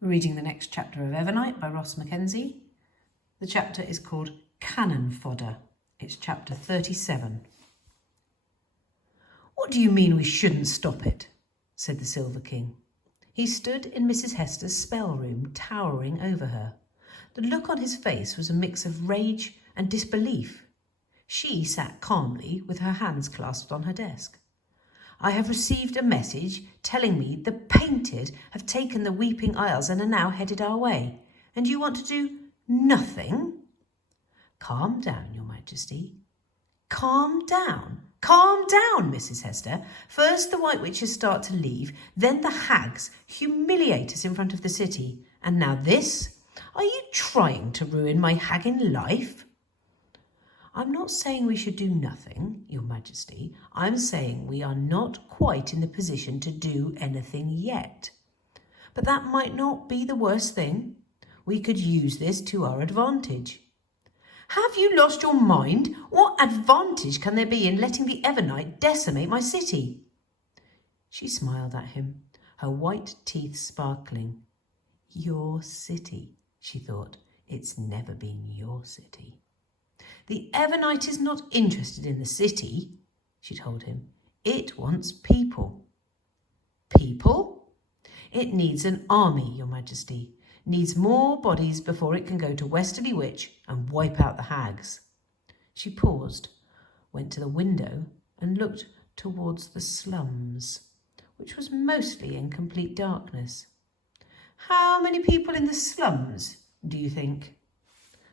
We're reading the next chapter of EVERNIGHT by Ross Mackenzie. The chapter is called Cannon Fodder. It's chapter 37. "What do you mean we shouldn't stop it?" said the Silver King. He stood in Mrs. Hester's spell room, towering over her. The look on his face was a mix of rage and disbelief. She sat calmly with her hands clasped on her desk. "I have received a message telling me the Painted have taken the Weeping Isles and are now headed our way, and you want to do nothing?" "Calm down, Your Majesty. Calm down. Calm down, Mrs. Hester. First the White Witches start to leave, then the hags humiliate us in front of the city, and now this? Are you trying to ruin my haggin life?" "I'm not saying we should do nothing, Your Majesty. I'm saying we are not quite in the position to do anything yet. But that might not be the worst thing. We could use this to our advantage." "Have you lost your mind? What advantage can there be in letting the EVERNIGHT decimate my city?" She smiled at him, her white teeth sparkling. "Your city," she thought. "It's never been your city." "The EVERNIGHT is not interested in the city," she told him. "It wants people." "People?" "It needs an army, Your Majesty. Needs more bodies before it can go to Westerly Witch and wipe out the hags." She paused, went to the window and looked towards the slums, which was mostly in complete darkness. "How many people in the slums, do you think?"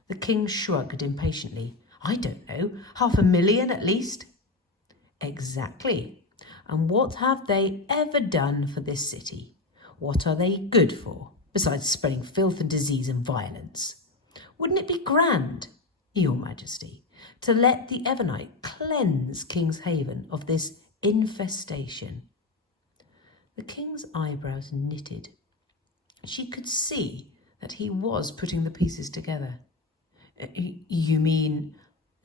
The king shrugged impatiently. "I don't know, 500,000 at least." "Exactly. And what have they ever done for this city? What are they good for, besides spreading filth and disease and violence? Wouldn't it be grand, Your Majesty, to let the EVERNIGHT cleanse King's Haven of this infestation?" The king's eyebrows knitted. She could see that he was putting the pieces together. "You mean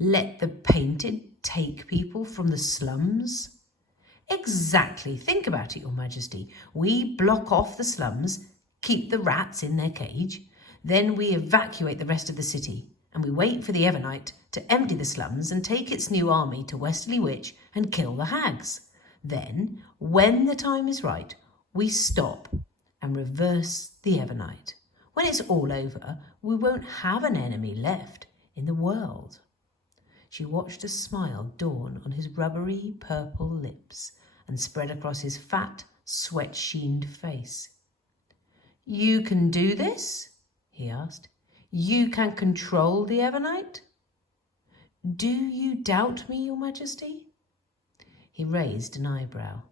let the Painted take people from the slums?" "Exactly. Think about it, Your Majesty. We block off the slums, keep the rats in their cage, then we evacuate the rest of the city, and we wait for the EVERNIGHT to empty the slums and take its new army to Westerly Witch and kill the hags. Then, when the time is right, we stop and reverse the EVERNIGHT. When it's all over, we won't have an enemy left in the world." She watched a smile dawn on his rubbery purple lips and spread across his fat, sweat-sheened face. "You can do this?" he asked. "You can control the EVERNIGHT?" "Do you doubt me, Your Majesty?" He raised an eyebrow.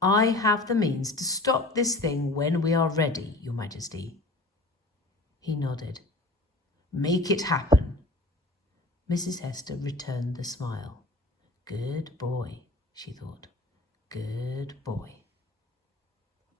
"I have the means to stop this thing when we are ready, Your Majesty." He nodded. "Make it happen." Mrs. Hester returned the smile. "Good boy," she thought. "Good boy."